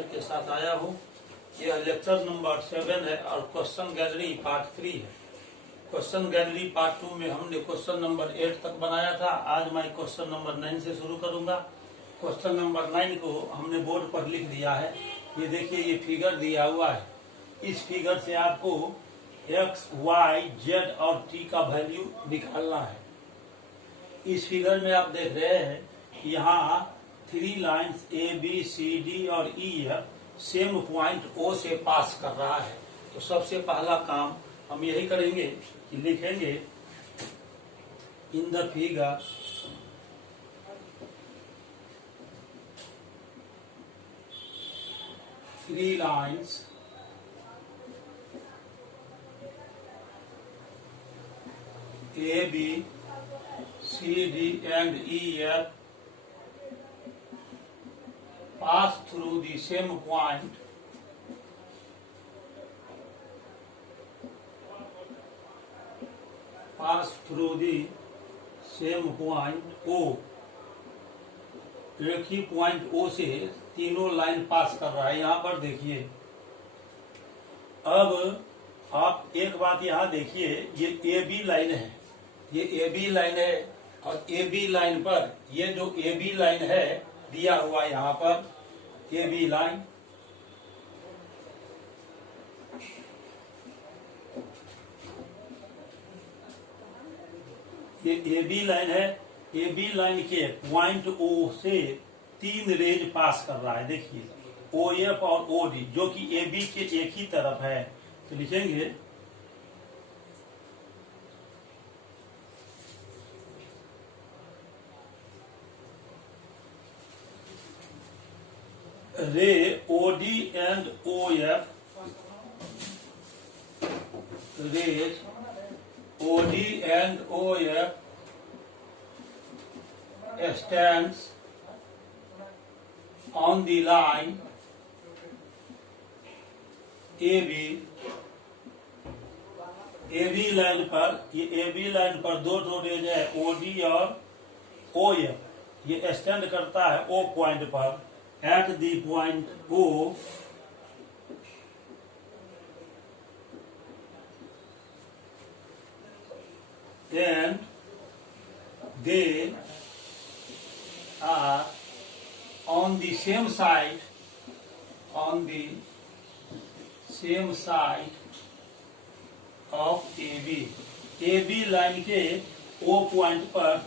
Lecture के साथ आया हूँ। यह लेक्चर नंबर 7 है और क्वेश्चन गैलरी पार्ट 3 है। क्वेश्चन गैलरी पार्ट 2 में हमने क्वेश्चन नंबर 8 तक बनाया था। आज मैं क्वेश्चन नंबर 9 से शुरू करूंगा। क्वेश्चन नंबर 9 को हमने बोर्ड पर लिख दिया है। ये देखिए, ये फिगर दिया हुआ है। इस फिगर से आपको x, y, z और t का वैल्यू निकालना है। इस फिगर में आप देख रहे हैं यहाँ 3 lines A, B, C, D और E सेम पॉइंट O से पास कर रहा है। तो सबसे पहला काम हम यही करेंगे कि लिखेंगे in the figure three lines A, B, C, D and E pass through the same point O। एक ही पॉइंट O से तीनों लाइन पास कर रहा है। यहाँ पर देखिए, अब आप एक बात यहाँ देखिए, ये AB लाइन है, ये AB लाइन है और AB लाइन पर ये जो AB लाइन है दिया हुआ है यहाँ पर AB लाइन, ये AB लाइन है। AB लाइन के पॉइंट O से 3 रेज पास कर रहा है। देखिए OF और OD जो कि AB के एक ही तरफ है। तो लिखेंगे ray OD and OF, rays OD and OF stands on the line AB। AB line पर, ये AB लाइन पर दो रेज है OD और OF। ये स्टैंड करता है O पॉइंट पर। At the point O and they are on the same side of AB। AB line के O पॉइंट पर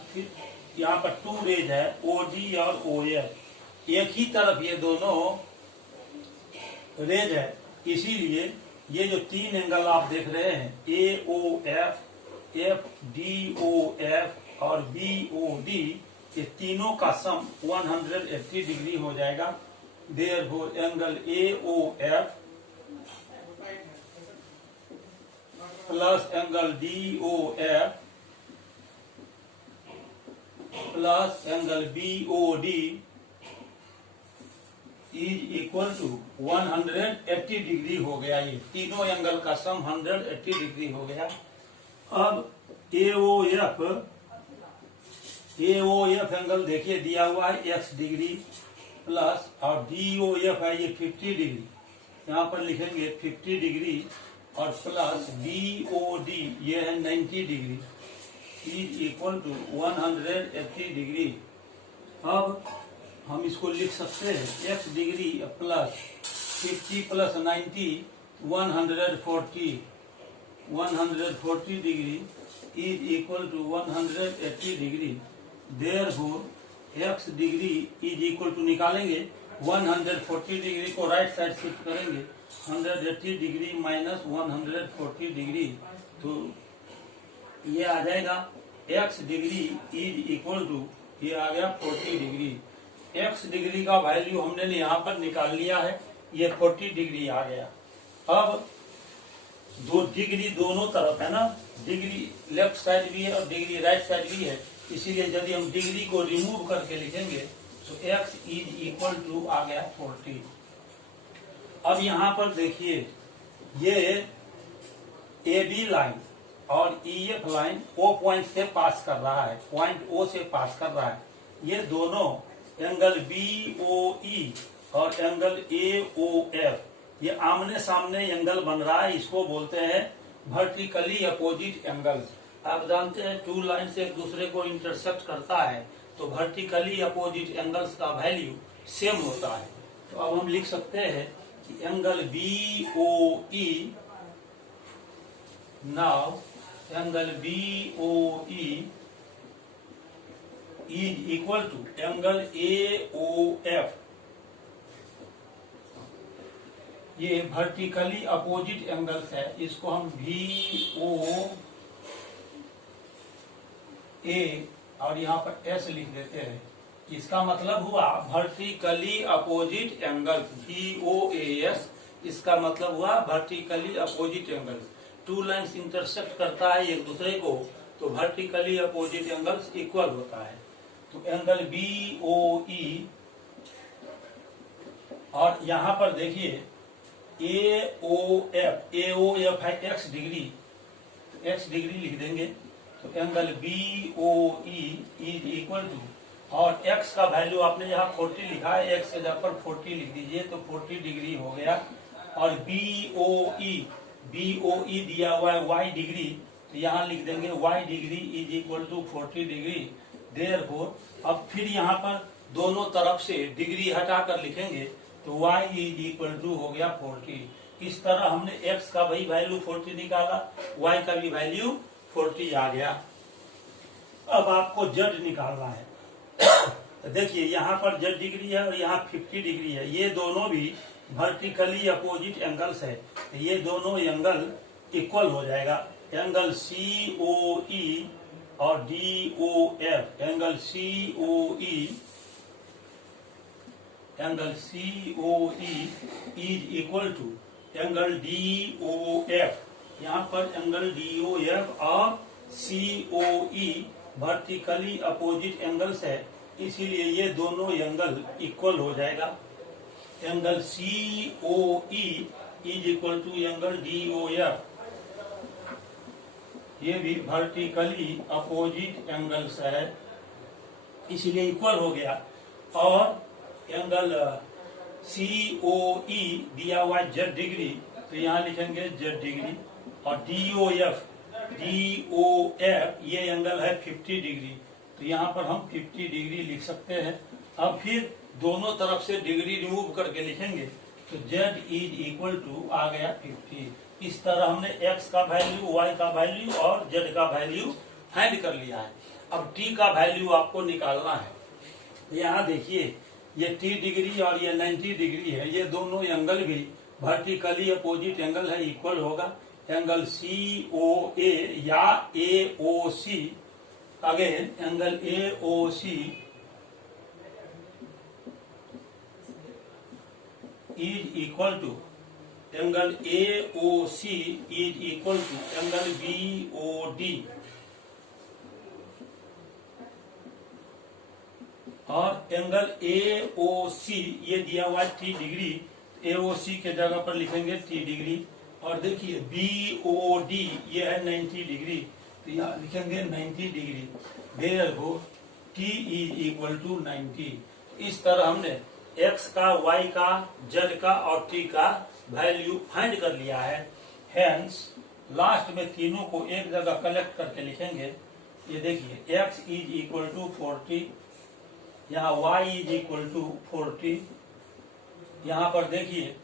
यहाँ पर 2 रेज है OD और OF, एक ही तरफ ये दोनों रेज है। इसीलिए ये जो 3 एंगल आप देख रहे हैं AOF, FDOF और BOD, ये तीनों का सम 180 डिग्री हो जाएगा। Therefore angle AOF plus angle DOF plus angle BOD is equal to 180 degree हो गया। ये तीनों एंगल का सम 180 डिग्री हो गया। अब AOF एंगल देखिए दिया हुआ है x डिग्री प्लस, और DOF है ये 50 डिग्री, यहाँ पर लिखेंगे 50 डिग्री और प्लस BOD ये है 90 degree is equal to 180 degree. अब हम इसको लिख सकते हैं x degree plus 50 plus 90 140 degree is equal to 180 degree. Therefore x degree is equal to निकालेंगे 140 डिग्री को राइट साइड शिफ्ट करेंगे, 180 डिग्री माइनस 140 डिग्री, तो ये आ जाएगा x degree is equal to, ये आ गया 40 डिग्री। x डिग्री का वैल्यू हमने यहाँ पर निकाल लिया है, ये 40 डिग्री आ गया। अब दो डिग्री दोनों तरफ है ना, डिग्री लेफ्ट साइड भी है और डिग्री राइट साइड भी है। इसीलिए यदि हम डिग्री को रिमूव करके लिखेंगे तो x इज इक्वल टू आ गया 40। अब यहाँ पर देखिए, ये AB लाइन और EF लाइन O पॉइंट से पास कर रहा है, पॉइंट O से पास कर रहा है। ये दोनों एंगल BOE और एंगल AOF, ये आमने सामने एंगल बन रहा है, इसको बोलते हैं वर्टिकली अपोजिट एंगल्स। आप जानते हैं टू लाइन से एक दूसरे को इंटरसेक्ट करता है तो वर्टिकली अपोजिट एंगल्स का वैल्यू सेम होता है। तो अब हम लिख सकते हैं कि angle BOE, now angle BOE is equal to angle AOF। ये वर्टिकली अपोजिट एंगल्स है, इसको हम VOA और यहाँ पर S लिख देते हैं। इसका मतलब हुआ वर्टिकली अपोजिट एंगल्स, VOAS, इसका मतलब हुआ vertically opposite angles. Two lines intersect करता है एक दूसरे को तो वर्टिकली अपोजिट एंगल्स इक्वल होता है। तो एंगल BOE, और यहाँ पर देखिए AOF है x डिग्री, x डिग्री लिख देंगे। तो angle BOE is equal to, और x का वैल्यू आपने यहाँ 40 लिखा है, x के जगह पर 40 लिख दीजिए तो 40 डिग्री हो गया। और BOE दिया हुआ है y डिग्री, तो यहाँ लिख देंगे y degree is equal to 40 degree. Therefore अब फिर यहाँ पर दोनों तरफ से डिग्री हटा कर लिखेंगे तो y इज इक्वल टू हो गया 40। इस तरह हमने x का वही वैल्यू 40 निकाला, y का भी वैल्यू 40 आ गया। अब आपको z निकालना है। तो देखिए यहाँ पर z डिग्री है और यहाँ 50 डिग्री है, ये दोनों भी वर्टिकली अपोजिट एंगल्स है, ये दोनों एंगल इक्वल हो जाएगा। एंगल COE और DOF, angle COE is equal to angle DOF। यहाँ पर एंगल DOF और COE वर्टिकली अपोजिट एंगल्स है, इसीलिए ये दोनों एंगल इक्वल हो जाएगा। Angle COE is equal to angle DOF, ये भी वर्टिकली अपोजिट एंगल्स है, इसलिए इक्वल हो गया। और एंगल COE दिया हुआ z डिग्री, तो यहाँ लिखेंगे z डिग्री। और DOF ये एंगल है 50 डिग्री, तो यहाँ पर हम 50 डिग्री लिख सकते हैं। अब फिर दोनों तरफ से डिग्री रिमूव करके लिखेंगे तो z इज इक्वल टू आ गया 50। इस तरह हमने x का वैल्यू, y का वैल्यू और z का वैल्यू फाइंड कर लिया है। अब t का वैल्यू आपको निकालना है। यहाँ देखिए ये t डिग्री और ये 90 डिग्री है, ये दोनों एंगल भी वर्टिकली अपोजिट एंगल है, इक्वल होगा। एंगल COA या AOC, again angle AOC is equal to angle AOC is equal to angle BOD, और एंगल AOC ये दिया हुआ t डिग्री, AOC के जगह पर लिखेंगे t डिग्री। और देखिए BOD ये है 90 डिग्री, तो यहाँ लिखेंगे 90 degree. Therefore t is equal to 90। इस तरह हमने x का, y का, z का और t का वैल्यू फाइंड कर लिया है। हेंस लास्ट में तीनों को एक जगह कलेक्ट करके लिखेंगे। ये देखिए x इज इक्वल टू 40, यहाँ y इज इक्वल टू 40, यहाँ पर देखिए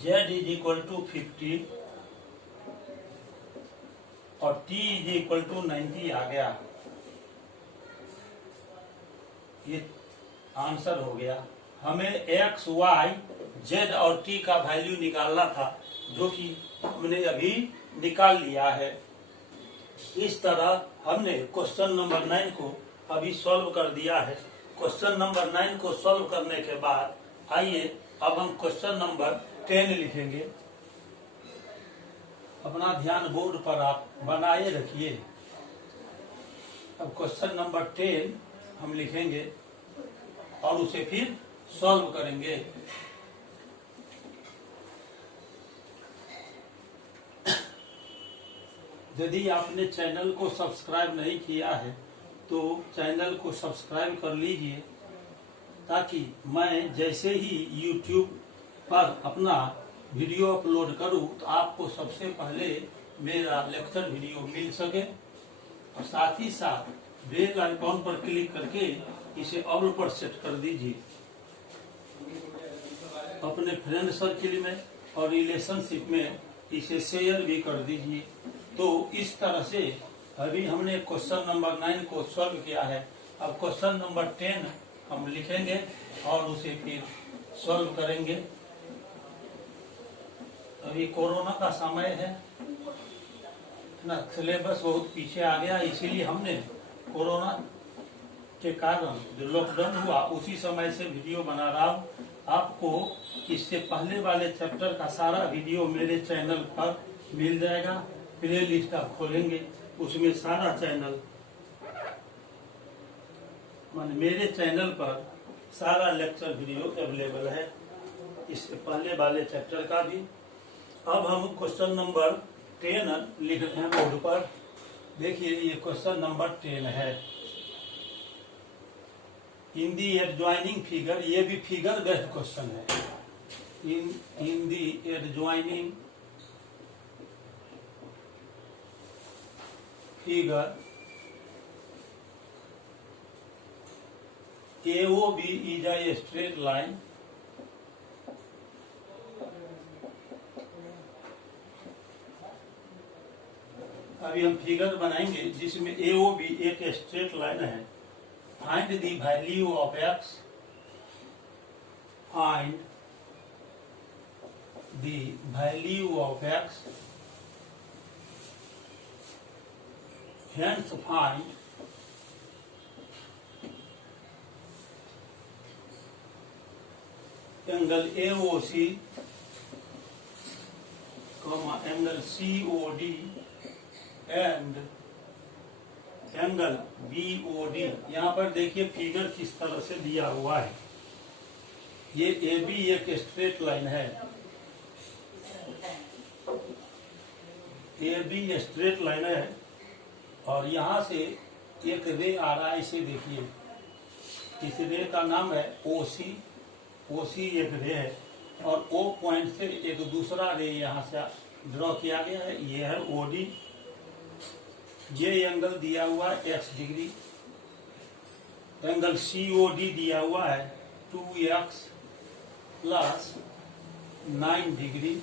z इज इक्वल टू 50 और t इज इक्वल टू 90 आ गया। ये आंसर हो गया। हमें x, y, z और t का वैल्यू निकालना था, जो कि हमने अभी निकाल लिया है। इस तरह हमने क्वेश्चन नंबर 9 को अभी सॉल्व कर दिया है। क्वेश्चन नंबर 9 को सॉल्व करने के बाद आइए अब हम क्वेश्चन नंबर 10 लिखेंगे। अपना ध्यान बोर्ड पर आप बनाए रखिए। अब क्वेश्चन नंबर 10 हम लिखेंगे और उसे फिर सॉल्व करेंगे। यदि आपने चैनल को सब्सक्राइब नहीं किया है तो चैनल को सब्सक्राइब कर लीजिए, ताकि मैं जैसे ही YouTube पर अपना वीडियो अपलोड करूं तो आपको सबसे पहले मेरा लेक्चर वीडियो मिल सके। और साथ ही साथ बेल आइकॉन पर क्लिक करके इसे ऑल पर सेट कर दीजिए। अपने फ्रेंड सर्किल में और रिलेशनशिप में इसे शेयर भी कर दीजिए। तो इस तरह से अभी हमने क्वेश्चन नंबर 9 को सॉल्व किया है। अब क्वेश्चन नंबर 10 हम लिखेंगे और उसे फिर सॉल्व करेंगे। अभी कोरोना का समय है ना, सिलेबस बहुत पीछे आ गया, इसीलिए हमने कोरोना के कारण जो लॉकडाउन हुआ उसी समय से वीडियो बना रहा हूँ। आपको इससे पहले वाले चैप्टर का सारा वीडियो मेरे चैनल पर मिल जाएगा। प्ले लिस्ट आप खोलेंगे, उसमें सारा चैनल मेरे चैनल पर सारा लेक्चर वीडियो अवेलेबल है, इससे पहले वाले चैप्टर का भी। अब हम क्वेश्चन नंबर 10 लिख रहे हैं बोर्ड पर। देखिए ये क्वेश्चन नंबर 10 है। इन दी एडजॉइनिंग फिगर, ये भी फिगर बेस्ड क्वेश्चन है। In the adjoining figure AOB is a straight line अभी हम फिगर बनाएंगे जिसमें AOB एक स्ट्रेट लाइन है। Find the value of x, find the value of x, hence find angle AOC, angle COD and angle BOD। यहाँ पर देखिए figure किस तरह से दिया हुआ है। ये AB एक स्ट्रेट लाइन है, AB स्ट्रेट लाइन है और यहाँ से एक रे आ रहा है, इसे देखिए। इस रे का नाम है OC। OC एक रे है और O पॉइंट से एक दूसरा रे यहाँ से ड्रॉ किया गया है, ये है OD। ये एंगल दिया हुआ है x डिग्री। एंगल COD दिया हुआ है 2x प्लस 9 डिग्री।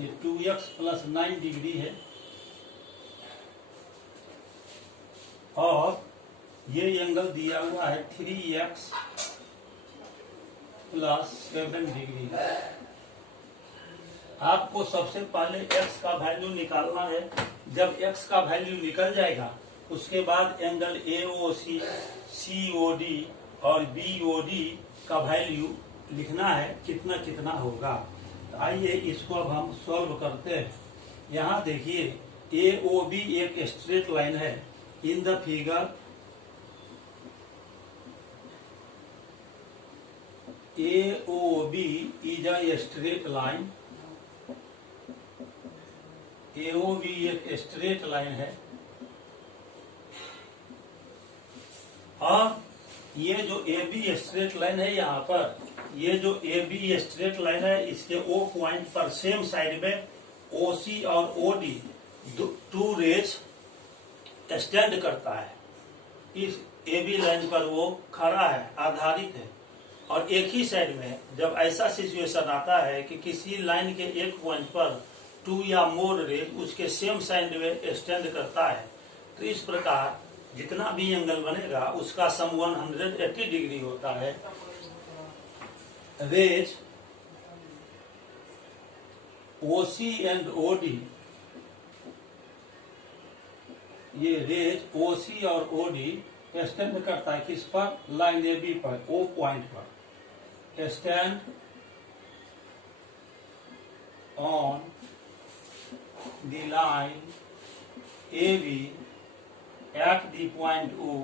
ये 2x प्लस 9 डिग्री है और ये एंगल दिया हुआ है 3x प्लस 7 डिग्री। आपको सबसे पहले x का वैल्यू निकालना है। जब x का वैल्यू निकल जाएगा उसके बाद एंगल AOC, COD और BOD का वैल्यू लिखना है, कितना कितना होगा। तो आइए इसको अब हम सॉल्व करते हैं। यहाँ देखिए AOB एक स्ट्रेट लाइन है। In the figure AOB is a straight line. AOB एक स्ट्रेट लाइन है और ये जो AB स्ट्रेट लाइन है, यहाँ पर ये जो AB स्ट्रेट लाइन है इसके O पॉइंट पर सेम साइड में OC और OD टू रेज स्टैंड करता है। इस AB लाइन पर वो खड़ा है, आधारित है। और एक ही साइड में जब ऐसा सिचुएशन आता है कि किसी लाइन के एक पॉइंट पर 2 या मोर रेज उसके सेम साइड में स्टैंड करता है, तो इस प्रकार जितना भी एंगल बनेगा उसका सम 180 डिग्री होता है। रेज OC एंड OD, ये रेज OC और OD स्टैंड करता है किस पर? लाइन AB पर, O पॉइंट पर। Stand on the line AB at the point O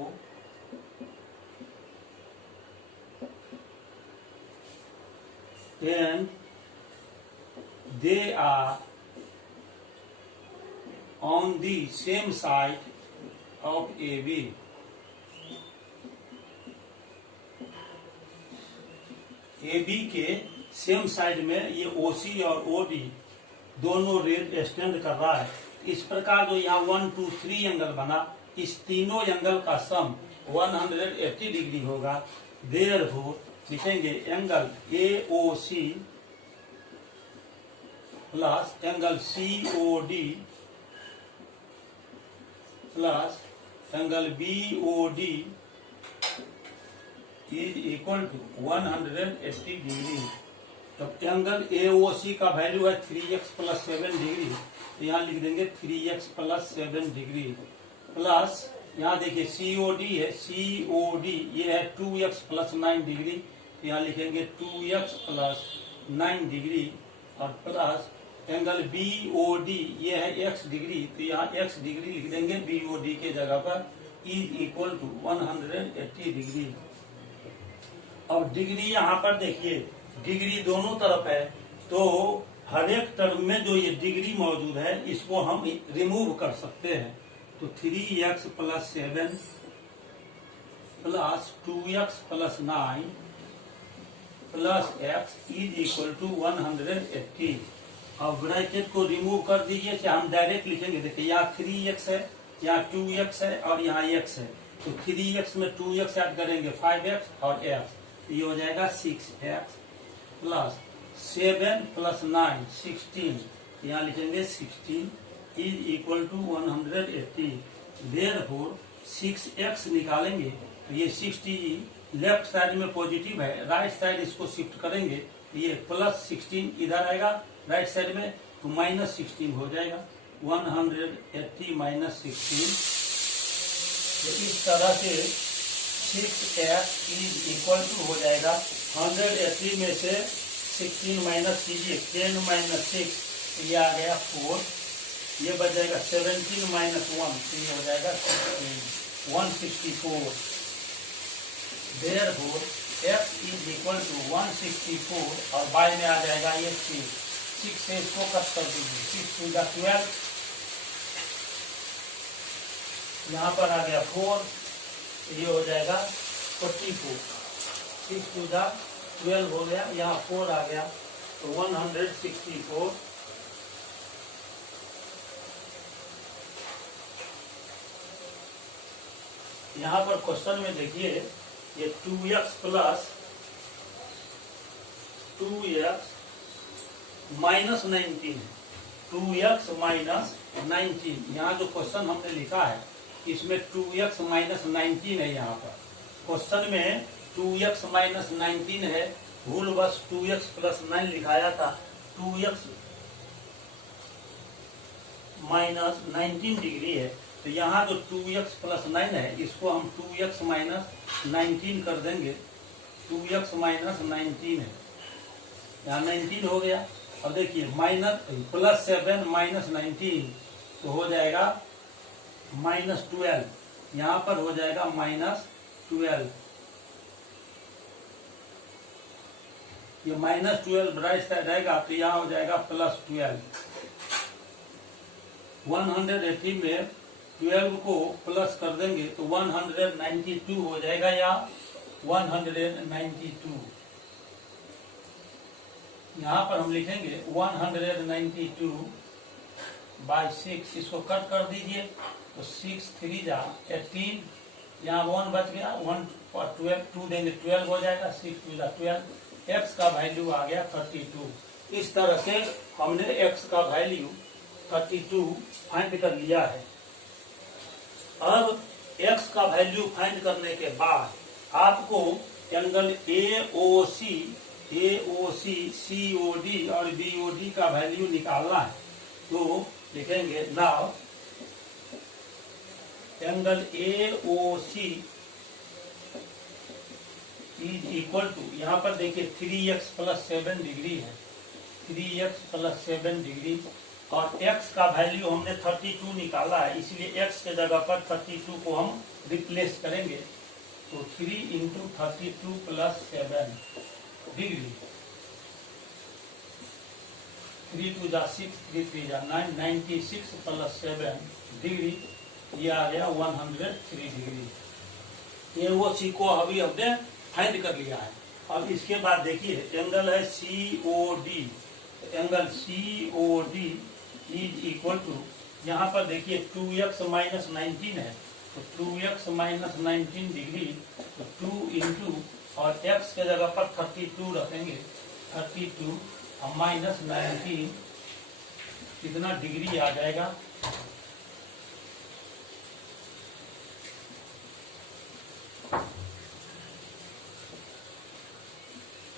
and they are on the same side of AB। A B के same side में ये ओ सी और ओ डी दोनों रेड स्टैंड कर रहा है। इस प्रकार जो यहाँ 1, 2, 3 एंगल बना, इस तीनों एंगल का सम 180 डिग्री होगा। देयरफॉर लिखेंगे angle A O C plus angle C O D plus angle B O D is equal to 180 degree. तो एंगल ए ओ सी का वैल्यू है 3x प्लस 7 डिग्री, तो यहाँ लिख देंगे 3x प्लस 7 डिग्री प्लस यहाँ देखिए सी ओ डी है, सी ओ डी ये है 2x प्लस 9 डिग्री, तो यहाँ लिखेंगे 2x प्लस 9 डिग्री और plus angle B O D ये है x डिग्री, तो यहाँ x डिग्री लिख देंगे बी ओ डी के जगह पर इज इक्वल टू 180 डिग्री। अब डिग्री यहाँ पर देखिए डिग्री दोनों तरफ है, तो हर एक टर्म में जो ये डिग्री मौजूद है इसको हम रिमूव कर सकते हैं। तो 3x plus 7 plus 2x plus 9 plus x is equal to 180। अब ब्रैकेट को रिमूव कर दीजिए, चाहे हम डायरेक्ट लिखेंगे। देखिए यहाँ 3x है, यहाँ 2x है और यहाँ x है, तो 3x में 2x ऐड करेंगे 5x और x, ये हो जाएगा 6x प्लस 7 प्लस 9 16, यहाँ लिखेंगे 16 is equal to 180। Therefore 6x निकालेंगे तो ये 60 लेफ्ट साइड में पॉजिटिव है, राइट साइड इसको शिफ्ट करेंगे, ये प्लस 16 इधर आएगा राइट साइड में, तो माइनस 16 हो जाएगा। 180 माइनस 16, तो इस तरह से 6x इज इक्वल टू हो जाएगा 180 में से 16 माइनस कीजिए, 10 माइनस 6 ये आ गया 4, ये बच जाएगा 17 माइनस 1, तो ये हो जाएगा 164। Therefore x is equal to 164 और y में आ जाएगा ये 6 से इसको कट कर दीजिए, 6 टू द 12, यहाँ पर आ गया 4, ये हो जाएगा 44, 6 टू द 12 हो गया, यहाँ 4 आ गया, तो 164। यहाँ पर क्वेश्चन में देखिए ये 2x प्लस 2x माइनस 19 है, 2x माइनस 19, यहाँ जो क्वेश्चन हमने लिखा है इसमें 2x माइनस 19 है। यहाँ पर क्वेश्चन में 2x माइनस 19 है, भूल बस 2x प्लस 9 लिखाया था, 2x माइनस 19 डिग्री है, तो यहाँ जो 2x प्लस 9 है इसको हम 2x माइनस 19 कर देंगे, 2x माइनस 19 है, यहाँ 19 हो गया। अब देखिए माइनस प्लस 7 माइनस 19 तो हो जाएगा माइनस 12, यहाँ पर हो जाएगा माइनस 12, ये माइनस 12 राइट साइड आएगा, तो यहाँ हो जाएगा प्लस 12। 180 में 12 को प्लस कर देंगे तो 192 हो जाएगा, या 192, यहाँ पर हम लिखेंगे 192 बाई 6, इसको कट कर दीजिए, तो 6 3 जा 18, यहाँ 1 बच गया, 1 और 12 2 देंगे 12 हो जाएगा, 6 2 जा 12, x का वैल्यू आ गया 32। इस तरह से हमने x का वैल्यू 32 फाइंड कर लिया है। अब x का वैल्यू फाइंड करने के बाद आपको एंगल AOC, COD और BOD का वैल्यू निकालना है। तो लिखेंगे now angle AOC is equal to, यहाँ पर देखिए 3x प्लस 7 डिग्री है, 3x प्लस 7 डिग्री, और x का वैल्यू हमने 32 निकाला है, इसलिए x के जगह पर 32 को हम रिप्लेस करेंगे, तो 3 इंटू 32 प्लस 7 डिग्री, 3 2 जा 6, 3 3 जा 9, 96 प्लस 7 डिग्री, ये आ गया 103 डिग्री। AOC को अभी हमने फाइंड कर लिया है। अब इसके बाद देखिए एंगल है COD, angle COD is equal to, यहाँ पर देखिए 2x माइनस 19 है, तो 2x माइनस 19 डिग्री, तो 2 इंटू और x के जगह पर 32 रखेंगे, 32 और माइनस 19 कितना डिग्री आ जाएगा,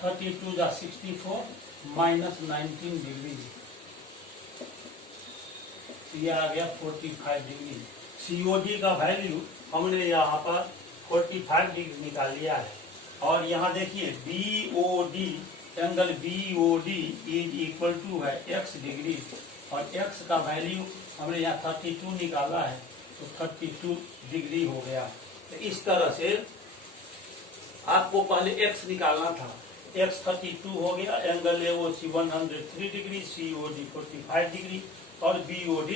32 जा 64 माइनस 19 डिग्री, ये आ गया 45 डिग्री। COD का वैल्यू हमने यहाँ पर 45 डिग्री निकाल लिया है। और यहाँ देखिए BOD, angle BOD is equal to है x डिग्री, और x का वैल्यू हमने यहाँ 32 निकाला है, तो 32 डिग्री हो गया। तो इस तरह से आपको पहले x निकालना था, x 32 हो गया, angle AOC 103 degree, COD 45 degree और BOD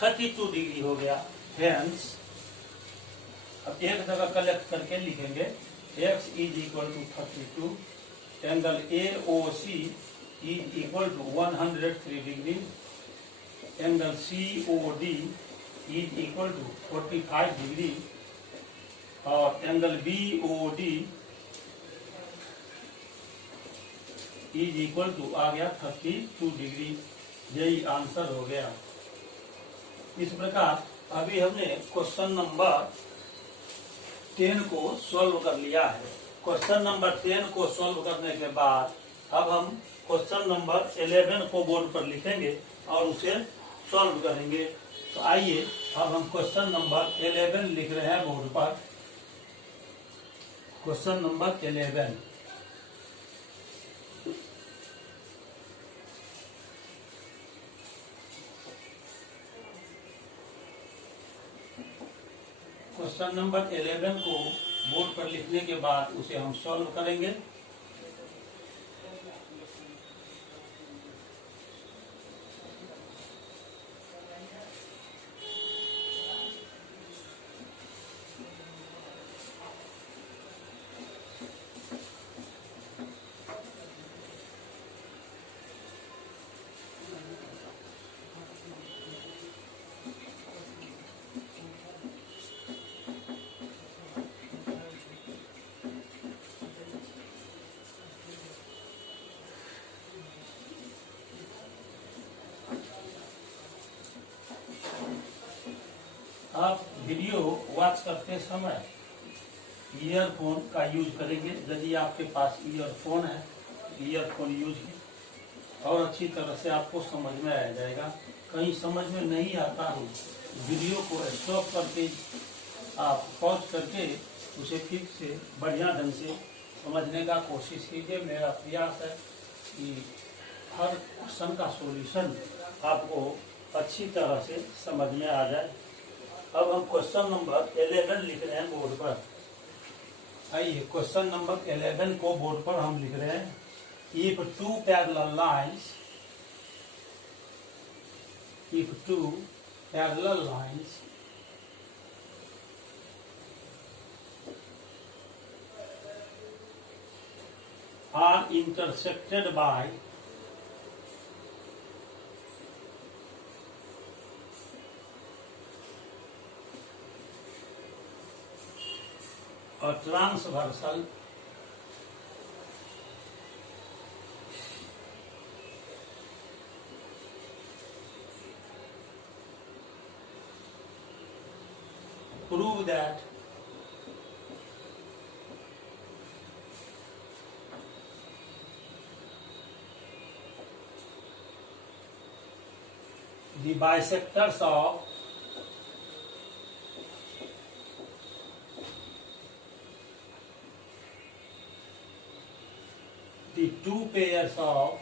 32 डिग्री हो गया। हेंस अब एक जगह कलेक्ट करके लिखेंगे, x is equal to 32, angle AOC is equal to 103 degree, angle COD is equal to 45 degree और angle BOD is equal to आ गया 32 डिग्री। यही आंसर हो गया। इस प्रकार अभी हमने क्वेश्चन नंबर 10 को सॉल्व कर लिया है। क्वेश्चन नंबर 10 को सॉल्व करने के बाद अब हम क्वेश्चन नंबर 11 को बोर्ड पर लिखेंगे और उसे सॉल्व करेंगे। तो आइए अब हम क्वेश्चन नंबर 11 लिख रहे हैं बोर्ड पर। क्वेश्चन नंबर 11, क्वेश्चन नंबर 11 को बोर्ड पर लिखने के बाद उसे हम सॉल्व करेंगे। आप वीडियो वॉच करते समय ईयरफोन का यूज करेंगे। यदि आपके पास ईयरफोन है, ईयरफोन यूज कीजिए और अच्छी तरह से आपको समझ में आ जाएगा। कहीं समझ में नहीं आता हो, वीडियो को स्टॉप करके आप पॉज करके उसे फिर से बढ़िया ढंग से समझने का कोशिश कीजिए। मेरा प्रयास है कि हर क्वेश्चन का सॉल्यूशन आपको अच्छी तरह से समझ में आ जाए। अब हम क्वेश्चन नंबर 11 लिख रहे हैं बोर्ड पर। आइए क्वेश्चन नंबर 11 को बोर्ड पर हम लिख रहे हैं। If two parallel lines are intersected by a transversal prove that the bisectors of the two pairs of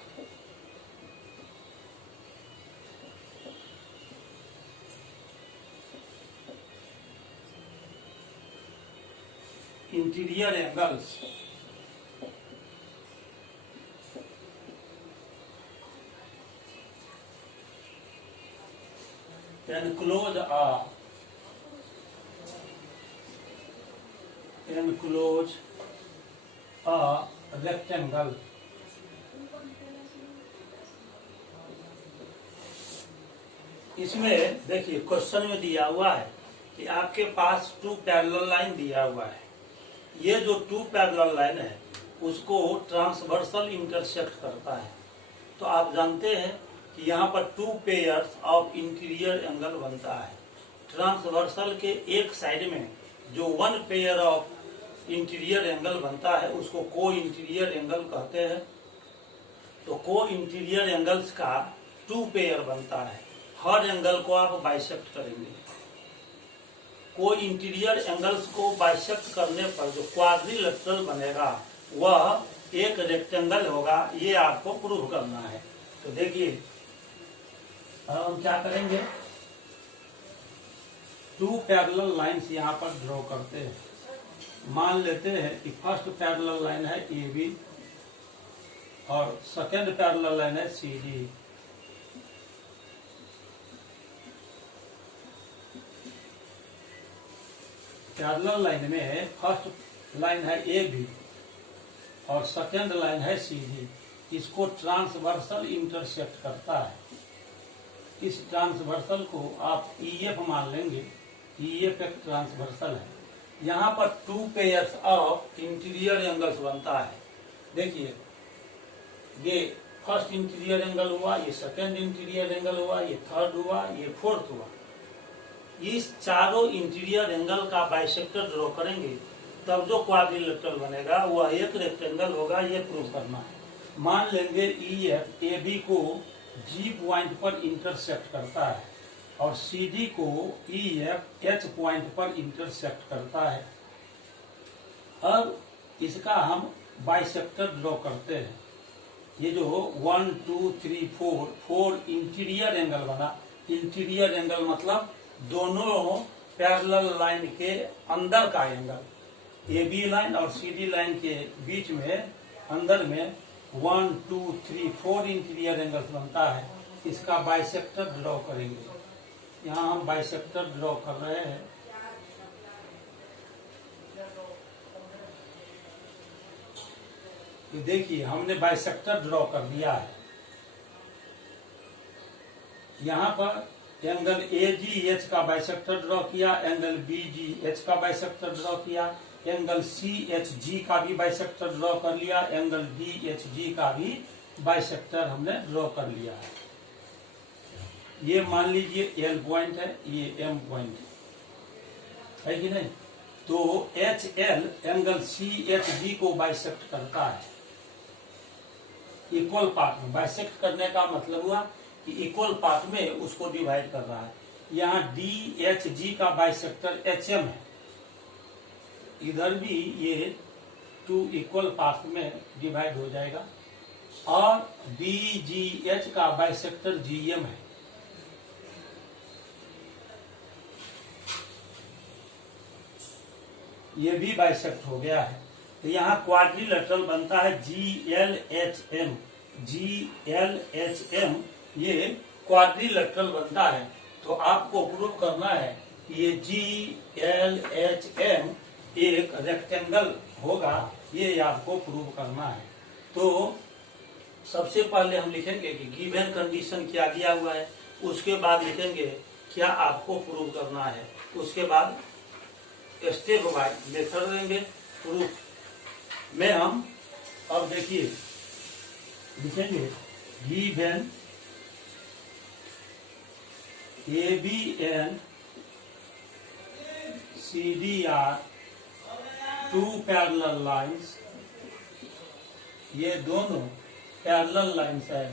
interior angles enclose a rectangle. इसमें देखिए क्वेश्चन में दिया हुआ है कि आपके पास टू पैरेलल लाइन दिया हुआ है। ये जो टू पैरेलल लाइन है उसको ट्रांसवर्सल इंटरसेक्ट करता है। तो आप जानते हैं कि यहाँ पर two pairs of interior angle बनता है। ट्रांसवर्सल के एक साइड में जो one pair of interior angle बनता है उसको को इंटीरियर एंगल कहते हैं। तो को इंटीरियर एंगल्स का टू पेयर बनता है। हर एंगल को आप बाइसेक्ट करेंगे। को इंटीरियर एंगल्स को बाइसेक्ट करने पर जो क्वाड्रिलेटरल बनेगा वह एक रेक्टेंगल होगा। ये आपको प्रूव करना है। तो देखिए हम क्या करेंगे, टू पैरेलल लाइंस यहाँ पर ड्रॉ करते हैं। मान लेते हैं कि फर्स्ट पैरेलल लाइन है ए बी और सेकेंड पैरेलल लाइन है सी डी। पैरेलल लाइन में फर्स्ट लाइन है ए बी और सेकेंड लाइन है सी डी। इसको ट्रांसवर्सल इंटरसेक्ट करता है। इस ट्रांसवर्सल को आप ईएफ मान लेंगे। ईएफ एक ट्रांसवर्सल है। यहाँ पर two pairs of interior angles बनता है। देखिए ये फर्स्ट इंटीरियर एंगल हुआ, ये सेकेंड इंटीरियर एंगल हुआ, ये थर्ड हुआ, ये फोर्थ हुआ। इस चारों इंटीरियर एंगल का बाइसेक्टर ड्रॉ करेंगे तब जो क्वाड्रिलेटरल बनेगा वह एक रेक्टेंगल होगा। ये प्रूव करना है। मान लेंगे ईएफ ए बी को जी पॉइंट पर इंटरसेक्ट करता है और सी डी को ईएफ एच पॉइंट पर इंटरसेक्ट करता है। अब इसका हम बाइसेक्टर ड्रॉ करते हैं। ये जो 1 2 3 4 इंटीरियर एंगल बना। इंटीरियर एंगल मतलब दोनों पैरेलल लाइन के अंदर का एंगल। ए बी लाइन और सी डी लाइन के बीच में अंदर में 1 2 3 4 इंटीरियर एंगल्स बनता है। इसका बाइसेक्टर ड्रॉ करेंगे। यहाँ हम बाइसेक्टर ड्रॉ कर रहे हैं। तो देखिए हमने बाइसेक्टर ड्रॉ कर दिया है। यहाँ पर एंगल ए जी एच का बाइसेक्टर ड्रॉ किया, एंगल बी जी एच का बाइसेक्टर ड्रॉ किया, एंगल सी एच जी का भी बाइसेक्टर ड्रॉ कर लिया, एंगल डी एच जी का भी बाइसेक्टर हमने ड्रॉ कर लिया है। ये मान लीजिए एल पॉइंट है, ये एम पॉइंट है कि नहीं। तो H L angle C H G को बाइसेक्ट करता है इक्वल पार्ट में। बाइसेक्ट करने का मतलब हुआ कि इक्वल पार्ट में उसको डिवाइड कर रहा है। यहाँ डी एच जी का बाइसेक्टर एच एम है। इधर भी ये टू इक्वल पार्ट में डिवाइड हो जाएगा। और डी जी एच का बाइसेक्टर जी एम है। ये भी बाइसेक्ट हो गया है। तो यहाँ क्वाड्रिलेटरल बनता है G L H M. G L H M ये क्वाड्रिलेटरल बनता है। तो आपको प्रूव करना है कि ये जी एल एच एम एक रेक्टेंगल होगा। ये आपको प्रूव करना है। तो सबसे पहले हम लिखेंगे कि गिवन कंडीशन क्या दिया हुआ है, उसके बाद लिखेंगे क्या आपको प्रूव करना है, उसके बाद स्टेप बाय मेथड देंगे प्रूफ में। हम अब देखिए लिखेंगे given A B and C D are two parallel lines. ये दोनों पैरेलल लाइंस है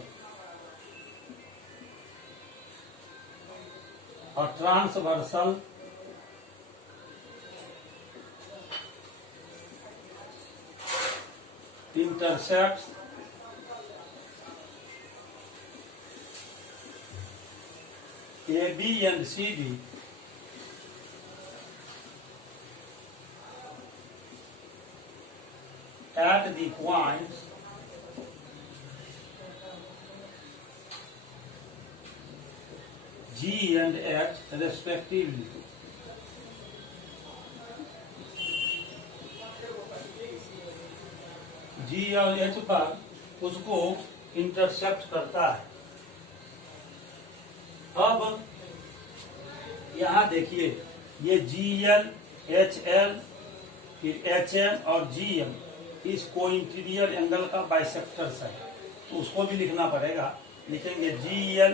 और transversal intersects AB and CD at the points G and H respectively. जी और एच पर उसको इंटरसेप्ट करता है। अब यहाँ देखिए ये GL, HL, फिर HM और GM इस को इंटीरियर एंगल का बाइसेक्टर्स है, तो उसको भी लिखना पड़ेगा। लिखेंगे GL,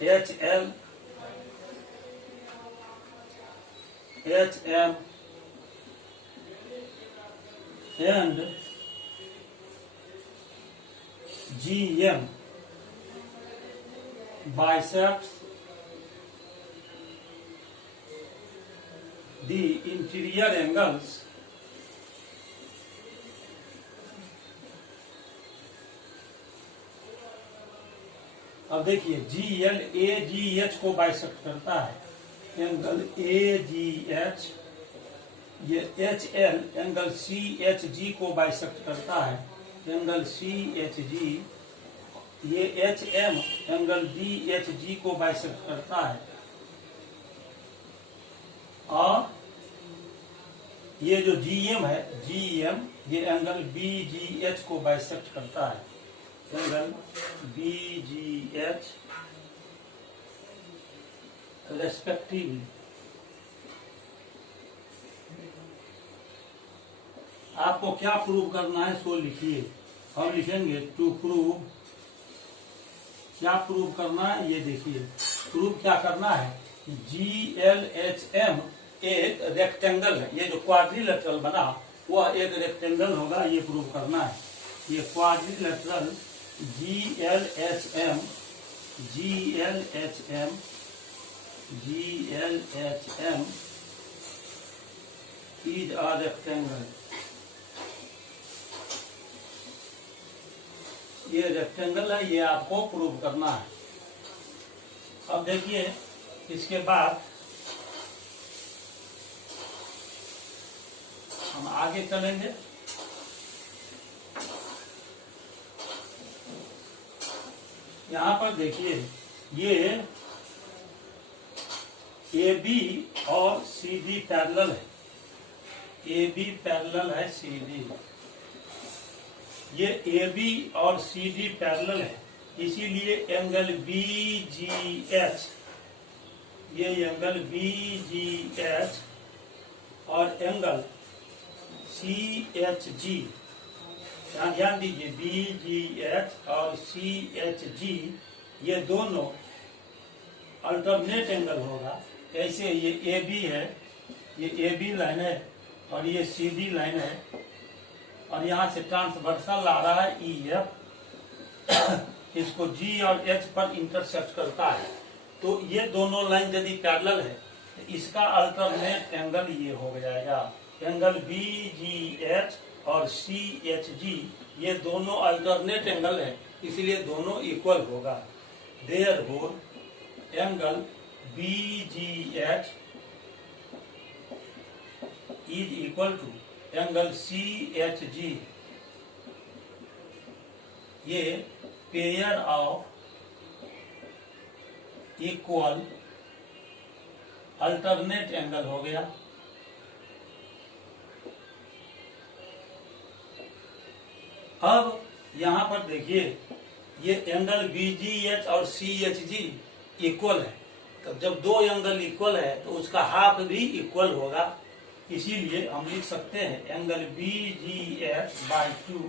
HL, HM and GM bisects the interior angles अब देखिए GL AGH को बाइसेक्ट करता है, एंगल AGH। ये HL एंगल CHG को बाइसेक्ट करता है, एंगल CHG। ये HM एंगल DHG को बाइसेक्ट करता है, और ये जो GM है GM ये एंगल BGH को बाइसेक्ट करता है, एंगल BGH रेस्पेक्टिवली। आपको क्या प्रूव करना है सो लिखिए। हम लिखेंगे टू प्रूव, क्या प्रूव करना है ये देखिए। प्रूव क्या करना है, GLHM एक रेक्टेंगल है, ये जो क्वाड्रिलेटरल बना वह एक रेक्टेंगल होगा, ये प्रूव करना है। ये quadrilateral GLHM is a rectangle। ये रेक्टेंगल है, ये आपको प्रूव करना है। अब देखिए इसके बाद हम आगे चलेंगे। यहाँ पर देखिए ये AB और CD पैरेलल है, AB पैरेलल है CD। ये AB और CD पैरेलल है, इसीलिए एंगल BGH, ये एंगल BGH और एंगल CHG, ध्यान दीजिए BGH और CHG ये दोनों अल्टरनेट एंगल होगा। ऐसे ये AB है, ये AB लाइन है और ये CD लाइन है, और यहाँ से ट्रांसवर्सल आ रहा है EF, इसको G और H पर इंटरसेक्ट करता है। तो ये दोनों लाइन यदि पैरेलल है तो इसका अल्टरनेट एंगल ये हो जाएगा, एंगल BGH और CHG ये दोनों अल्टरनेट एंगल है, इसलिए दोनों इक्वल होगा। Therefore angle BGH is equal to angle CHG। ये pair of equal alternate angle हो गया। अब यहाँ पर देखिए ये एंगल BGH और CHG इक्वल है, तो जब दो एंगल इक्वल है तो उसका हाफ भी इक्वल होगा, इसीलिए हम लिख सकते हैं angle BGH by 2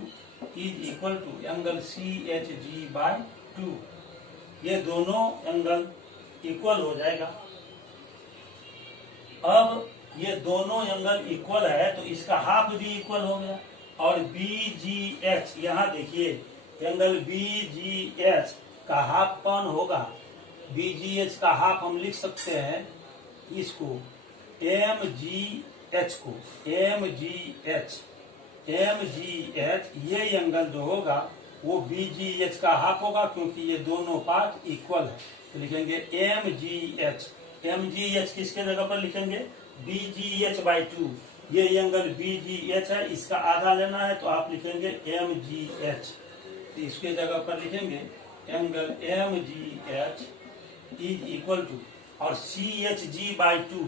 is equal to angle CHG by 2। ये दोनों एंगल इक्वल हो जाएगा। अब ये दोनों एंगल इक्वल है तो इसका हाफ भी इक्वल हो गया, और BGH यहाँ देखिए एंगल BGH का हाफ कौन होगा, BGH का हाफ हम लिख सकते हैं इसको MGH को, MGH ये एंगल जो होगा वो BGH का हाफ होगा, क्योंकि ये दोनों पार्ट इक्वल है। तो लिखेंगे MGH किसके जगह पर लिखेंगे, BGH बाई 2। ये एंगल BGH है, इसका आधा लेना है तो आप लिखेंगे MGH, तो इसके जगह पर लिखेंगे angle MGH is equal to, और CHG बाई 2,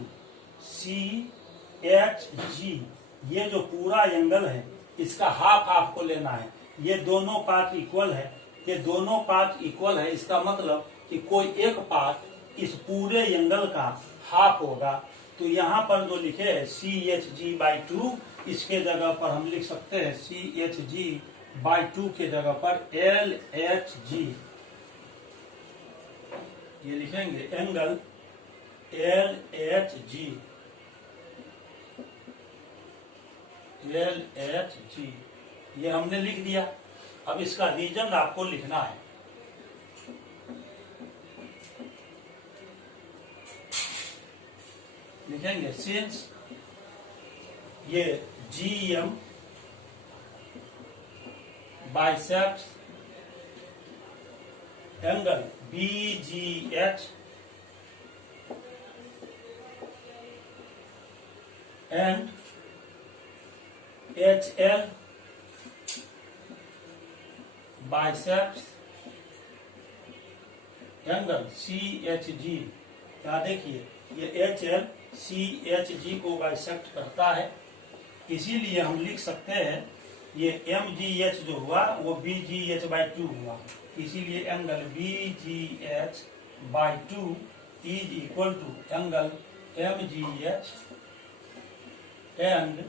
एच जी, ये जो पूरा एंगल है इसका हाफ हाफ को लेना है। ये दोनों पार्ट इक्वल है, ये दोनों पार्ट इक्वल है, इसका मतलब कि कोई एक पार्ट इस पूरे एंगल का हाफ होगा। तो यहाँ पर जो लिखे है CHG/2, इसके जगह पर हम लिख सकते हैं CHG/2 के जगह पर LHG, ये लिखेंगे एंगल LHG। ये हमने लिख दिया। अब इसका रीजन आपको लिखना है। लिखेंगे सिंस ये GM biceps angle BGH and HL biceps angle CHG। क्या देखिए, ये HL CHG को बाइसेक्ट करता है, इसीलिए हम लिख सकते हैं ये MGH जो हुआ वो BGH/2 हुआ, इसीलिए angle BGH/2 is equal to angle MGH and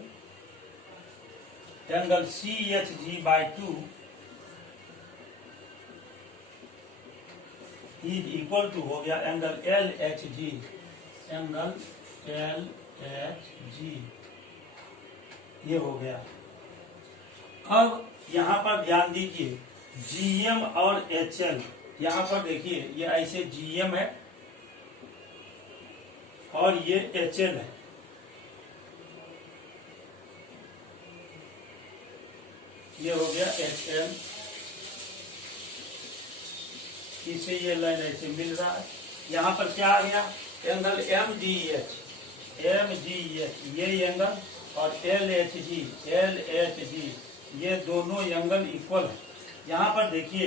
angle CHG/2 is equal to हो गया एंगल LHG, एंगल LHG, ये हो गया। अब यहाँ पर ध्यान दीजिए, GM और HL, यहाँ पर देखिए ये ऐसे GM है और ये HL है। ये हो गया HL, इसे ये लाइन ऐसे मिल रहा है। यहाँ पर क्या आ गया, एंगल MGH, ये एंगल और LHG, ये दोनों एंगल इक्वल है। यहाँ पर देखिए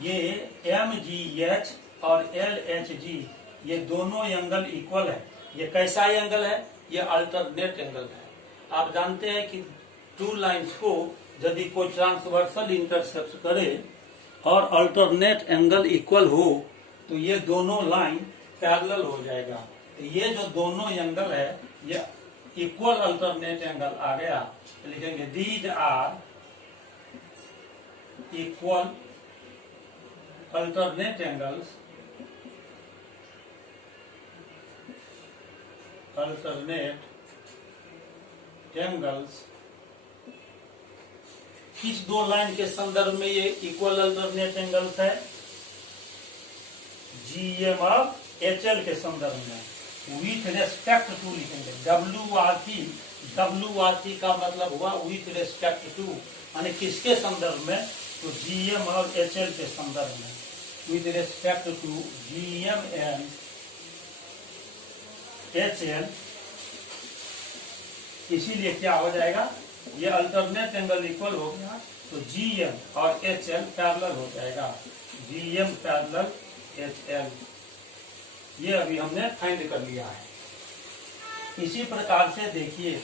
ये MGH और LHG, ये दोनों एंगल इक्वल है। ये कैसा एंगल है, ये अल्टरनेट एंगल है। आप जानते हैं कि टू लाइंस को यदि कोई ट्रांसवर्सल इंटरसेप्ट करे और अल्टरनेट एंगल इक्वल हो तो ये दोनों लाइन पैरेलल हो जाएगा। तो ये जो दोनों एंगल है ये इक्वल अल्टरनेट एंगल आ गया। तो लिखेंगे these are equal alternate angles, किस दो लाइन के संदर्भ में ये इक्वल अल्टरनेट एंगल्स है, GM और HL के संदर्भ में। विथ रेस्पेक्ट टू लिखेंगे WRT का मतलब हुआ विथ रेस्पेक्ट टू, यानी किसके संदर्भ में, तो GM और HL के संदर्भ में। With respect to GM and HL, इसीलिए क्या हो जाएगा, ये अल्टरनेट एंगल इक्वल हो गया तो GM और HL पैरेलल हो जाएगा, GM पैरेलल HL। ये अभी हमने फाइंड कर लिया है। इसी प्रकार से देखिए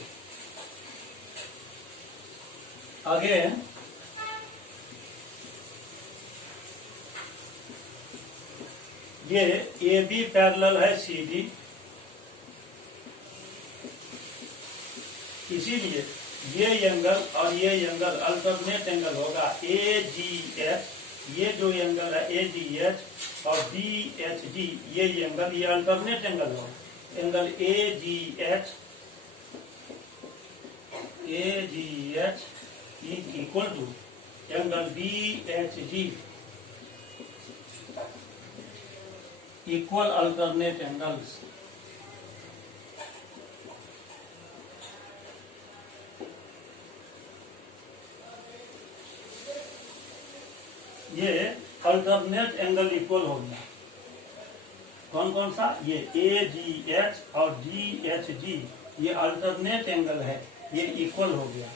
अगेन ये AB पैरेलल है CD, इसीलिए ये एंगल और ये एंगल अल्टरनेट एंगल होगा AGH, ये जो एंगल है AGH और BHD, ये एंगल, ये अल्टरनेट एंगल होगा। Angle AGH is equal to angle BHG, equal alternate angles. ये अल्टरनेट एंगल इक्वल हो गया। कौन कौन सा, ये AGH और DHG, ये अल्टरनेट एंगल है, ये इक्वल हो गया।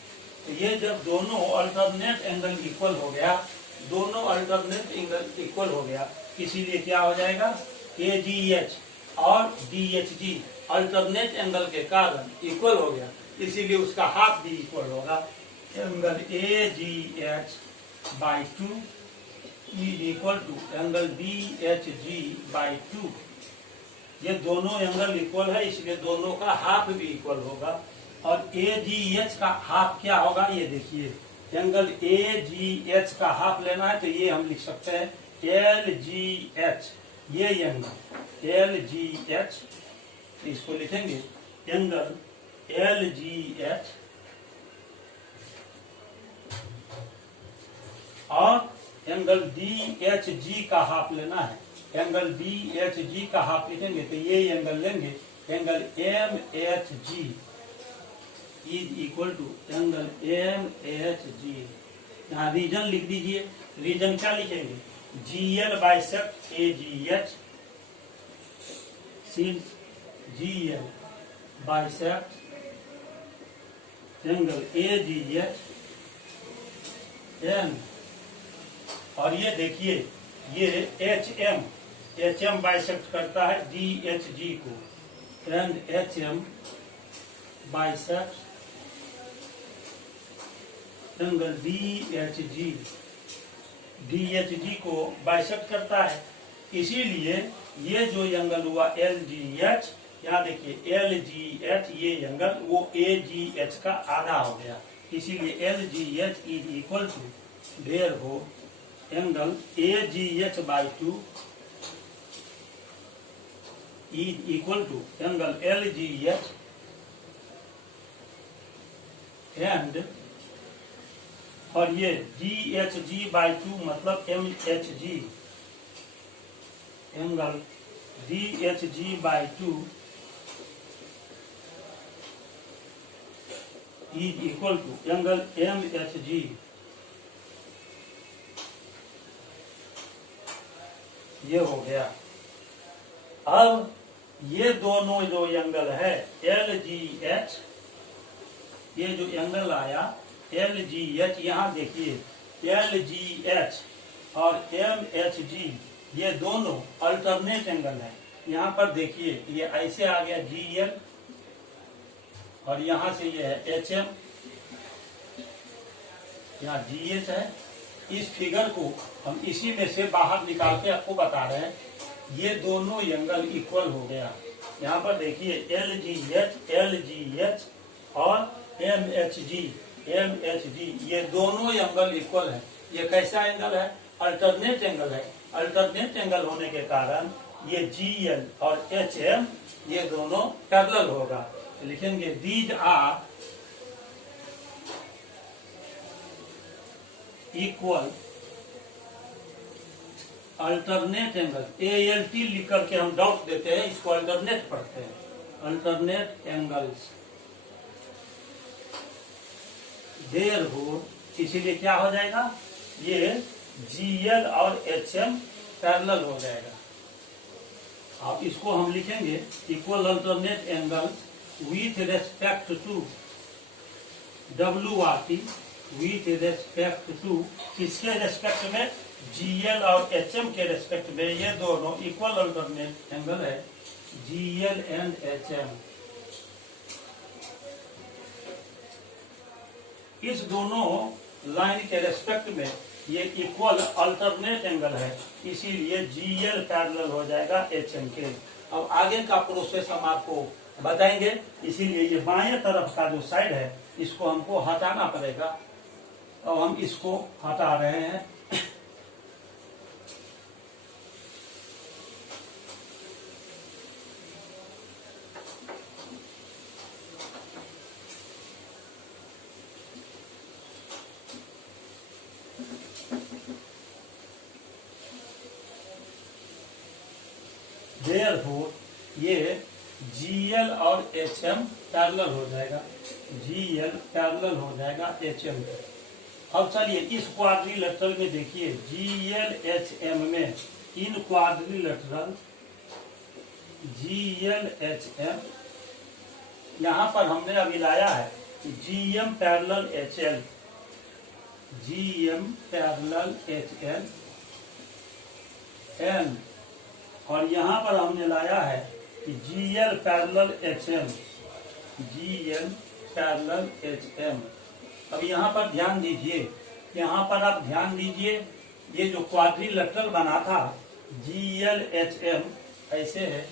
तो ये जब दोनों अल्टरनेट एंगल इक्वल हो गया, दोनों अल्टरनेट एंगल इक्वल हो गया, इसीलिए क्या हो जाएगा, AGH और DHG अल्टरनेट एंगल के कारण इक्वल हो गया, इसीलिए उसका हाफ भी इक्वल होगा। Angle A G H by 2 is equal to angle B H G by 2। ये दोनों एंगल इक्वल है, इसलिए दोनों का हाफ भी इक्वल होगा। और ए जी एच का हाफ क्या होगा, ये देखिए, एंगल ए जी एच का हाफ लेना है तो ये हम लिख सकते हैं एल जी एच, ये एंगल एल जी एच, इसको लिखेंगे एंगल एल जी एच, और एंगल डी एच जी का हाफ लेना है, एंगल डी एच जी का हाफ लिखेंगे तो ये एंगल लेंगे, angle M H G is equal to angle M H G. यहाँ रीजन लिख दीजिए, रीजन क्या लिखेंगे, G L bisect A G H, since G L bisect angle A G H and, और ये देखिए ये एच एम बाइसेक्ट करता है डी एच जी को, and H M bisect angle D H G को बाइसेक्ट करता है, इसीलिए ये जो एंगल हुआ एल जी एच, यहाँ देखिए एल जी एच, ये एंगल वो ए जी एच का आधा हो गया, इसीलिए L G H is equal to there हो angle A G H by 2 is equal to angle L G H and, और ये जी एच जी बाई 2 मतलब M H G, angle D H G by 2 is equal to angle M H G. ये हो गया। अब ये दोनों जो एंगल है एल जी एच, ये जो एंगल आया एल जी एच, यहाँ देखिए एल जी एच और एम एच जी ये दोनों अल्टरनेट एंगल है। यहाँ पर देखिए ये ऐसे आ गया जी एल, और यहाँ से ये है एच एम, यहाँ जी एच है। इस फिगर को हम इसी में से बाहर निकाल के आपको बता रहे हैं, ये दोनों एंगल इक्वल हो गया। यहाँ पर देखिए एल जी एच और एम एच जी ये दोनों एंगल इक्वल है। ये कैसा एंगल है, अल्टरनेट एंगल है। अल्टरनेट एंगल होने के कारण ये जी एल और एच एम ये दोनों पैरेलल होगा। लिखेंगे these are equal alternate angle, ALT लिख करके हम डाउट देते हैं, इसको अल्टरनेट पढ़ते हैं, अल्टरनेट एंगल्स देयरफॉर, इसीलिए क्या हो जाएगा, ये GL और HM पैरेलल हो जाएगा। अब इसको हम लिखेंगे equal alternate angle with respect to WRT, with respect to, किसके रेस्पेक्ट में, GL और HM के रेस्पेक्ट में। ये दोनों इक्वल अल्टरनेट एंगल है GL एंड HM। इस दोनों लाइन के रेस्पेक्ट में ये इक्वल अल्टरनेट एंगल है, इसीलिए GL पैरेलल हो जाएगा HM के। अब आगे का प्रोसेस हम आपको बताएंगे, इसीलिए ये बाएं तरफ का जो साइड है इसको हमको हटाना पड़ेगा। अब हम इसको हटा रहे हैं। देयरफॉर ये GL और HM पैरेलल हो जाएगा, GL पैरेलल हो जाएगा HM। अब चलिए इस क्वाड्रिलेटरल में देखिए GL HM में, इन क्वाड्रिलेटरल GL HM, यहाँ पर हमने अभी लाया है GM parallel HL, GM parallel HL and, और यहाँ पर हमने लाया है कि GL parallel HM, GL parallel HM। अब यहाँ पर ध्यान दीजिए, यहाँ पर आप ध्यान दीजिए, ये जो क्वाड्रिलेटरल बना था GL HM ऐसे है,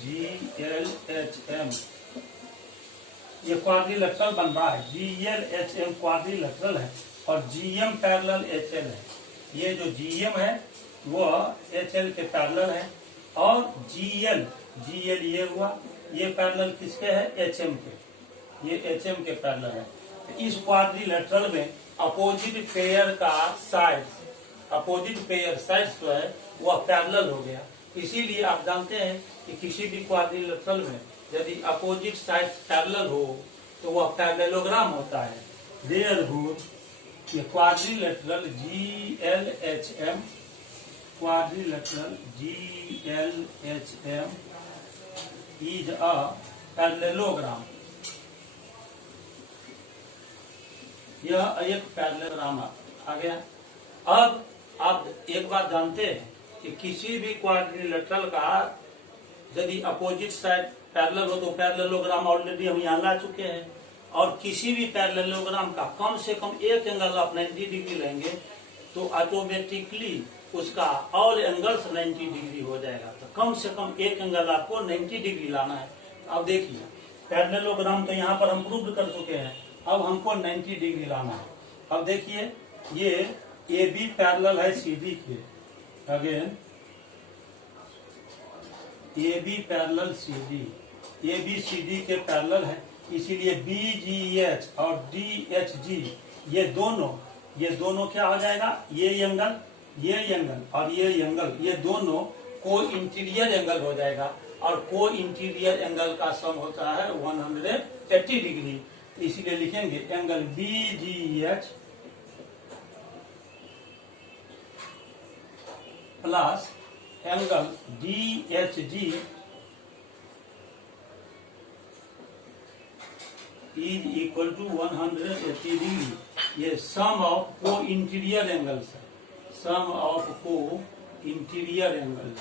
GL HM ये क्वाड्रिलेटरल बन रहा है, GL HM क्वाड्रिलेटरल है और GM पैरेलल HL है। ये जो GM है वो HL के पैरेलल है और GL ये हुआ, ये पैरेलल किसके है? HM के, ये HM के पैरेलल है। इस क्वाड्रिलेटरल में अपोजिट पेयर का साइड्स, अपोजिट पेयर साइड्स जो है वह पैरेलल हो गया। इसीलिए आप जानते हैं कि किसी भी क्वाड्रिलेटरल में यदि अपोजिट साइड्स पैरेलल हो तो वह पैरेललोग्राम होता है। देयरफॉर ये quadrilateral GLHM, quadrilateral GLHM is a parallelogram. यह एक पैरेललोग्राम आ गया। अब आप एक बात जानते हैं कि किसी भी क्वाड्रिलेटरल का यदि अपोजिट साइड पैरेलल हो तो पैरेललोग्राम ऑलरेडी हम यहाँ ला चुके हैं, और किसी भी पैरेललोग्राम का कम से कम एक एंगल आप 90 डिग्री लेंगे तो ऑटोमेटिकली उसका ऑल एंगल्स 90 डिग्री हो जाएगा। तो कम से कम एक एंगल आपको 90 डिग्री लाना है। अब देखिए पैरेललोग्राम तो यहाँ पर हम प्रूव कर चुके हैं, अब हमको 90 डिग्री लाना है। अब देखिए ये AB पैरेलल है CD के, again AB parallel CD, AB CD के पैरेलल है, इसीलिए BGH और DHG ये दोनों क्या हो जाएगा? ये एंगल और ये एंगल, ये दोनों को इंटीरियर एंगल हो जाएगा और को इंटीरियर एंगल का सम होता है 180 डिग्री। इसीलिए लिखेंगे angle BGH plus angle DHG is equal to 180 degree. ये sum of co-interior angles है, sum of co-interior angle.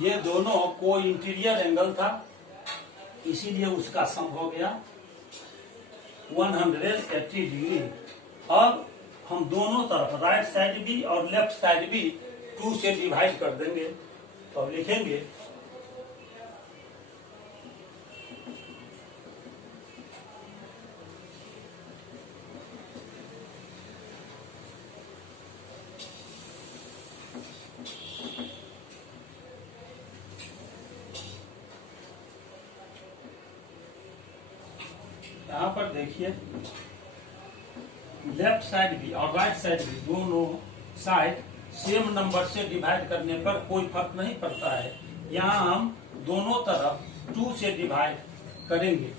ये दोनों को इंटीरियर एंगल था, इसीलिए उसका सम हो गया 180 डिग्री। अब हम दोनों तरफ राइट साइड भी और लेफ्ट साइड भी 2 से डिवाइड कर देंगे। तो अब लिखेंगे यहाँ पर देखिए लेफ्ट साइड भी और राइट साइड भी दोनों साइड सेम नंबर से डिवाइड करने पर कोई फर्क नहीं पड़ता है। यहाँ हम दोनों तरफ 2 से डिवाइड करेंगे।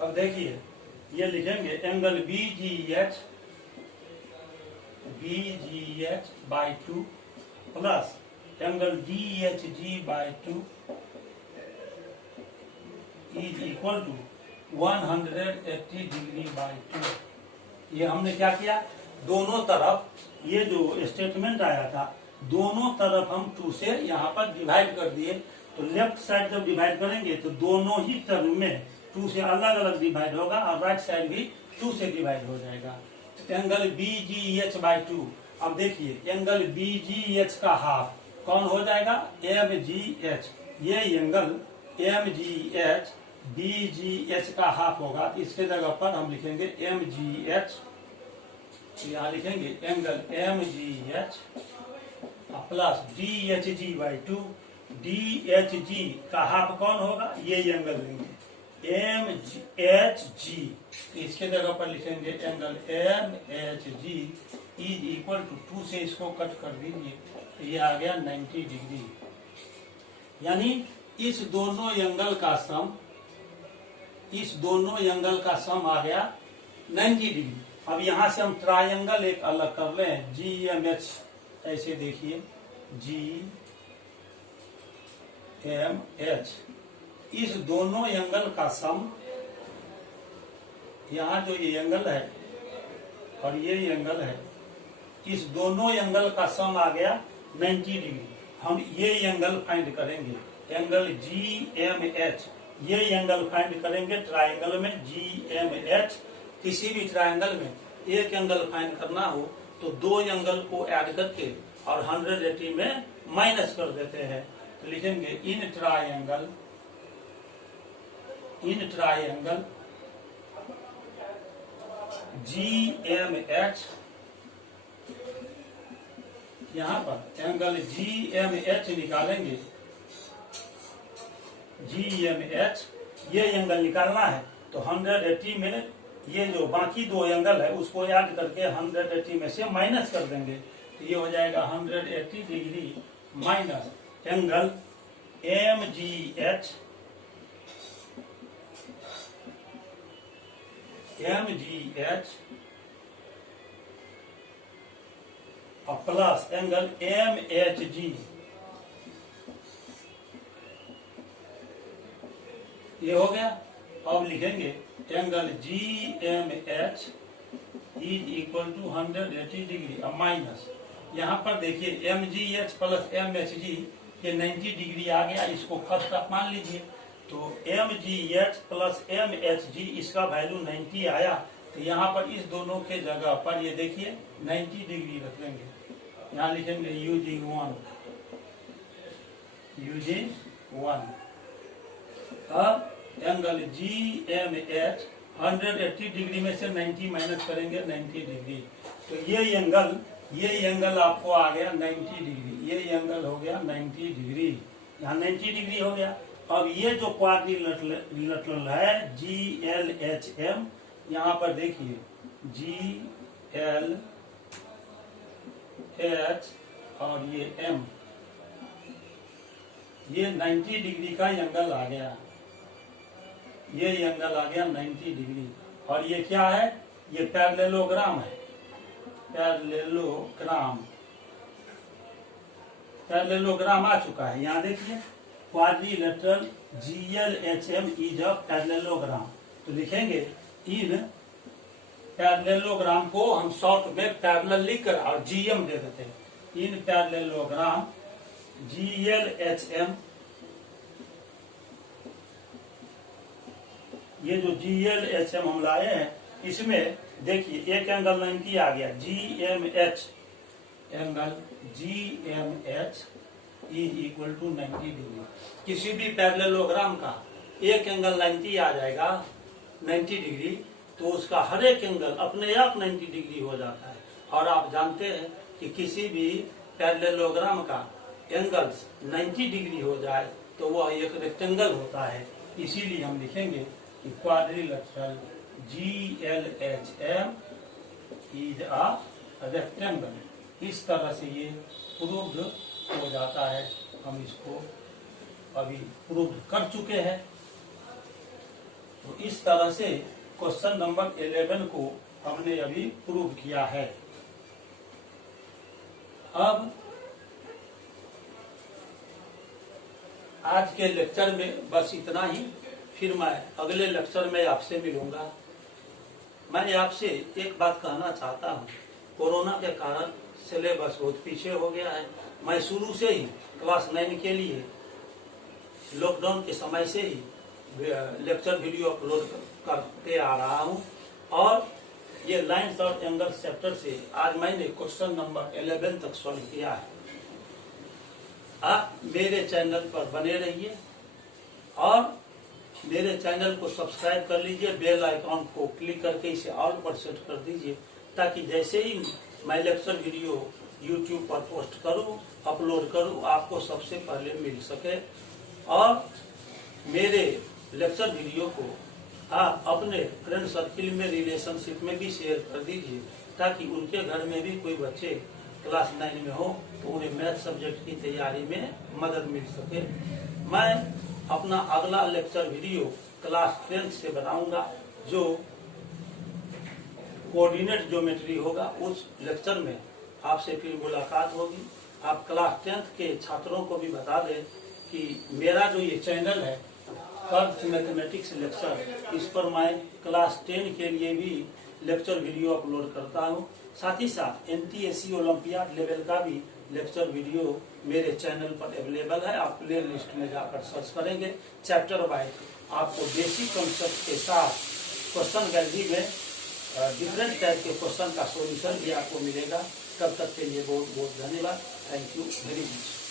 अब देखिए ये लिखेंगे angle BGH by 2 plus angle DHG by 2 is equal to 180 degree by 2। ये हमने क्या किया? दोनों तरफ, ये जो स्टेटमेंट आया था दोनों तरफ हम 2 से यहाँ पर डिवाइड कर दिए। तो लेफ्ट साइड जब डिवाइड करेंगे तो दोनों ही टर्म में 2 से अलग अलग डिवाइड होगा और राइट साइड भी 2 से डिवाइड हो जाएगा। तो एंगल BGH बाई 2। अब देखिए एंगल BGH का हाफ कौन हो जाएगा? MGH। ये एंगल MGH BGH का हाफ होगा। इसके जगह पर हम लिखेंगे MGH, यहाँ लिखेंगे angle MGH plus DHG by 2। DHG का हाफ कौन होगा? ये एंगल लेंगे MHG, इसके जगह पर लिखेंगे angle MHG is equal to 2 से इसको कट कर दीजिए तो ये आ गया 90 डिग्री। यानी इस दोनों एंगल का सम आ गया 90 डिग्री। अब यहाँ से हम ट्रायंगल एक अलग कर लें, GMH, ऐसे देखिए GMH, इस दोनों एंगल का सम, यहाँ जो ये एंगल है और ये एंगल है, इस दोनों एंगल का सम आ गया 90 डिग्री। हम ये एंगल फाइंड करेंगे, एंगल GMH, ये एंगल फाइंड करेंगे ट्रायंगल में GMH। किसी भी ट्रायंगल में एक एंगल फाइंड करना हो तो दो एंगल को ऐड करके और 180 में माइनस कर देते हैं। तो लिखेंगे इन ट्रायंगल GMH, यहाँ पर एंगल GMH निकालेंगे, GMH ये एंगल निकालना है तो 180 में ये जो बाकी दो एंगल है उसको ऐड करके 180 में से माइनस कर देंगे। तो ये हो जाएगा 180 डिग्री माइनस एंगल MGH और प्लस एंगल MHG, ये हो गया। अब लिखेंगे angle GMH is equal to 180 degree और माइनस, यहाँ पर देखिए MGH प्लस MHG ये 90 डिग्री आ गया, इसको फर्स्ट आप मान लीजिए। तो MGH प्लस MHG इसका वैल्यू 90 आया, तो यहाँ पर इस दोनों के जगह पर ये देखिए 90 डिग्री रख लेंगे, यहाँ लिखेंगे UG1। अब एंगल GMH 180 डिग्री में से 90 माइनस करेंगे 90 डिग्री, तो ये एंगल आपको आ गया 90 डिग्री, ये एंगल हो गया 90 डिग्री, यहाँ 90 डिग्री हो गया। अब ये जो क्वाड्रिलेटरल है GLHM, यहाँ पर देखिए GLH और ये M, ये 90 डिग्री का एंगल आ गया, ये एंगल आ गया 90 डिग्री। और ये क्या है, ये पैरेललोग्राम है, पैरेललोग्राम आ चुका है। यहाँ देखिए quadrilateral GLHM is a parallelogram. तो लिखेंगे इन पैरेललोग्राम को हम शॉर्ट में पैरेलल लिखकर और GM दे देते हैं। इन पैरेललोग्राम GLHM, ये जो GLHM हम लाए हैं इसमें देखिए एक एंगल 90 आ गया, GMH, angle GMH is equal to 90 degree. किसी भी पैरेललोग्राम का एक एंगल 90 आ जाएगा 90 डिग्री, तो उसका हर एक एंगल अपने आप 90 डिग्री हो जाता है। और आप जानते हैं कि किसी भी पैरेललोग्राम का एंगल 90 डिग्री हो जाए तो वह एक रेक्टेंगल होता है। इसीलिए हम लिखेंगे कि quadrilateral GLHM is a rectangle. इस तरह से ये प्रूव्ड हो जाता है, हम इसको अभी प्रूव कर चुके हैं। तो इस तरह से क्वेश्चन नंबर 11 को हमने अभी प्रूव किया है। अब आज के लेक्चर में बस इतना ही, फिर मैं अगले लेक्चर में आपसे मिलूंगा। मैं आपसे एक बात कहना चाहता हूँ, कोरोना के कारण सिलेबस बहुत पीछे हो गया है। मैं शुरू से ही क्लास 9 के लिए लॉकडाउन के समय से ही लेक्चर वीडियो अपलोड करते आ रहा हूँ, और ये लाइन्स और एंगल चैप्टर से आज मैंने क्वेश्चन नंबर 11 तक सॉल्व किया है। आप मेरे चैनल पर बने रहिए और मेरे चैनल को सब्सक्राइब कर लीजिए, बेल आइकॉन को क्लिक करके इसे ऑल पर सेट कर दीजिए, ताकि जैसे ही मैं लेक्चर वीडियो YouTube पर पोस्ट करूं, अपलोड करूं, आपको सबसे पहले मिल सके। और मेरे लेक्चर वीडियो को आप अपने फ्रेंड सर्किल में, रिलेशनशिप में भी शेयर कर दीजिए, ताकि उनके घर में भी कोई बच्चे क्लास 9 में हो तो उन्हें मैथ सब्जेक्ट की तैयारी में मदद मिल सके। मैं अपना अगला लेक्चर वीडियो क्लास 10 से बनाऊंगा, जो कोऑर्डिनेट ज्योमेट्री होगा, उस लेक्चर में आपसे फिर मुलाकात होगी। आप क्लास 10th के छात्रों को भी बता दें कि मेरा जो ये चैनल है कर्व मैथमेटिक्स लेक्चर, इस पर मैं क्लास 10 के लिए भी लेक्चर वीडियो अपलोड करता हूँ। साथ ही साथ NTSC ओलंपियाड लेवल का भी लेक्चर वीडियो मेरे चैनल पर अवेलेबल है। आप प्ले लिस्ट में जाकर सर्च करेंगे, चैप्टर वाइज आपको बेसिक कंसेप्ट के साथ क्वेश्चन गैलरी में डिफरेंट टाइप के क्वेश्चन का सॉल्यूशन भी आपको मिलेगा। तब तक के लिए बहुत बहुत धन्यवाद। Thank you very much.